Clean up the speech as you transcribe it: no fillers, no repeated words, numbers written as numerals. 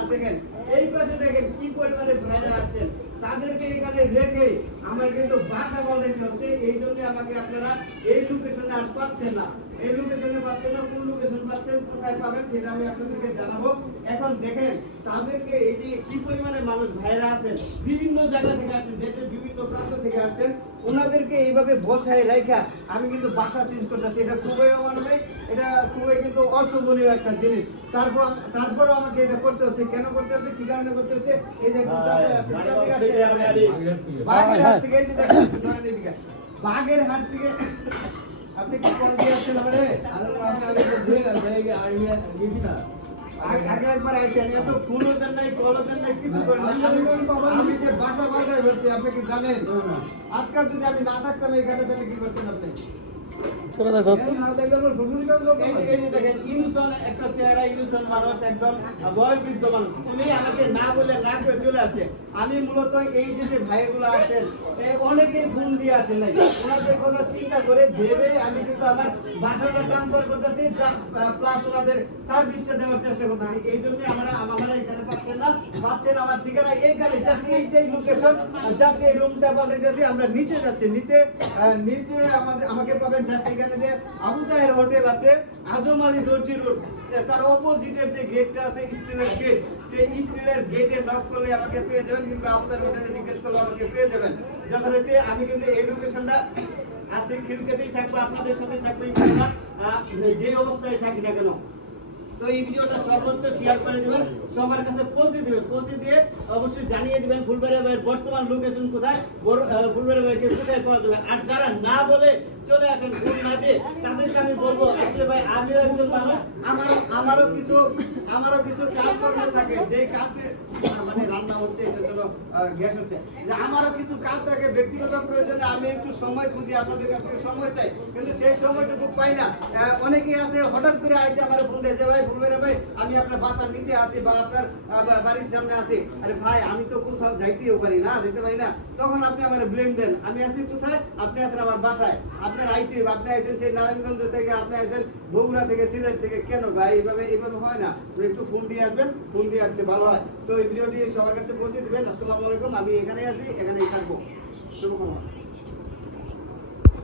আর দেখেন এই পাশে দেখেন কি পরিমাণে ভাইরা আসছেন, তাদেরকে এখানে রেখে আমার কিন্তু বাসা বলাইতে হচ্ছে। এই জন্য আমাকে আপনারা এই লোকেশনে আর পাচ্ছেন না, এই লোকেশনে পাচ্ছেন না, কোন লোকেশন পাচ্ছেন, কোথায় পাবেন সেটা আমি আপনাদেরকে জানাবো। এখন দেখেন তাদেরকে এই যে কি পরিমাণে মানুষ ভাইরা আছেন, বিভিন্ন জায়গা থেকে আসছেন, দেশের বিভিন্ন প্রান্ত থেকে আসছেন, ওনাদেরকে এইভাবে বসায় রাখা আমি কিন্তু বাসা চেঞ্জ করতেছি। এটা খুবই অমানবিক, এটা খুবই কিন্তু অশোভনীয় একটা জিনিস। তারপরও আমাকে এটা করতে হচ্ছে। কেন করতে হচ্ছে, কি কারণে করতে হচ্ছে? এই যে বাগের হাট থেকে, এই যে দেখেন বাগের হাট থেকে আপনি কি কল দিয়ে আসছেন আমারে? আগে একবার আইছেন, এত ফোনও দেন নাই, কলও দেন নাই, কিছু করেন নাই। আমি যে বাসা বাসায় বলছি, আপনি কি জানেন? আজকাল যদি আমি না থাকতাম এখানে, তাহলে কি করতেন আপনি? একটা চেহারা ইনোসেন্ট মানুষ, একদম বয়োবৃদ্ধ মানুষ, উনি আমাকে না বলে না করে চলে আসে। আমি মূলত এই যে ভাইগুলো আসেন, অনেকেই ফোন দিয়ে আসেন নাই, ওনাদের কথা চিন্তা করে ভেবে আমি কিন্তু আমার বাসাটা ট্রান্সফার করতেছি, প্লাস ওনাদের সার্ভিসটা দেওয়ার চেষ্টা করতেছি। এই জন্য আমরা এখানে পাচ্ছেন আমার ঠিকানা এইখানে, জাস্ট এইটাই লোকেশন, জাস্ট এই রুমটা পাঠাইতেছি। আমরা নিচে যাচ্ছি, নিচে আমাকে পাবেন জাস্ট এখানে যে আবু তাহের হোটেল আছে, আজম আলী দর্জি রোড, তার অপোজিটের যে গেটটা আছে স্টিলের গেট, সেই স্টিলের গেটে নক করলে আমাকে পেয়ে যাবেন, কিন্তু আবু তাহের হোটেলে জিজ্ঞেস করলে আমাকে পেয়ে যাবেন। যথারীতি আমি কিন্তু এই লোকেশনটা আজকে খিলকেতেই থাকবো, আপনাদের সাথে থাকবো ইনশাআল্লাহ, যে অবস্থায় থাকি না কেন। তো এই ভিডিওটা সর্বোচ্চ শেয়ার করে দিবেন, সবার কাছে পৌঁছে দিবেন, পৌঁছে দিয়ে অবশ্যই জানিয়ে দিবেন ফুলবাড়িয়া ভাইয়ের বর্তমান লোকেশন কোথায়, ফুলবাড়িয়া ভাইকে কোথায় পাওয়া যাবে। আর যারা না বলে চলে আসেন, ফোন না দিয়ে, তাদেরকে আমি বলবো, আসলে ভাই আমিও একজন মানুষ, আমারও কিছু কাজকর্ম থাকে, যে কাজে মানে রান্না হচ্ছে, এটার জন্য গ্যাস হচ্ছে, যে আমারও কিছু কাজ থাকে, ব্যক্তিগত প্রয়োজনে আমি একটু সময় খুঁজি, আপনাদের কাছ থেকে সময় চাই, কিন্তু সেই সময়টুকু পাই না। অনেকেই আছে হঠাৎ করে আইসে আমার ফোন দিয়ে, যে ভাই ফুলবাড়িয়া ভাই আমি আপনার বাসার নিচে আছি বা আপনার বাড়ির সামনে আছি। আরে ভাই আমি তো কোথাও যাইতেও পারি না, যেতে পারি না, তখন আপনি আমার ব্লেম দেন। আমি আছি কোথায়? আপনি আছেন আমার বাসায়, আপনার আইতে, আপনি আইছেন সেই নারায়ণগঞ্জ থেকে, আপনি আইছেন বগুড়া থেকে, সিলেট থেকে। কেন ভাই এইভাবে হয় না? একটু ফোন দিয়ে আসবেন, ফোন দিয়ে আসলে ভালো হয়। তো এই ভিডিওটি সবার কাছে পৌঁছে দিবেন। আসসালামু আলাইকুম, আমি এখানেই আছি, এখানেই থাকবো। শুভকামনা।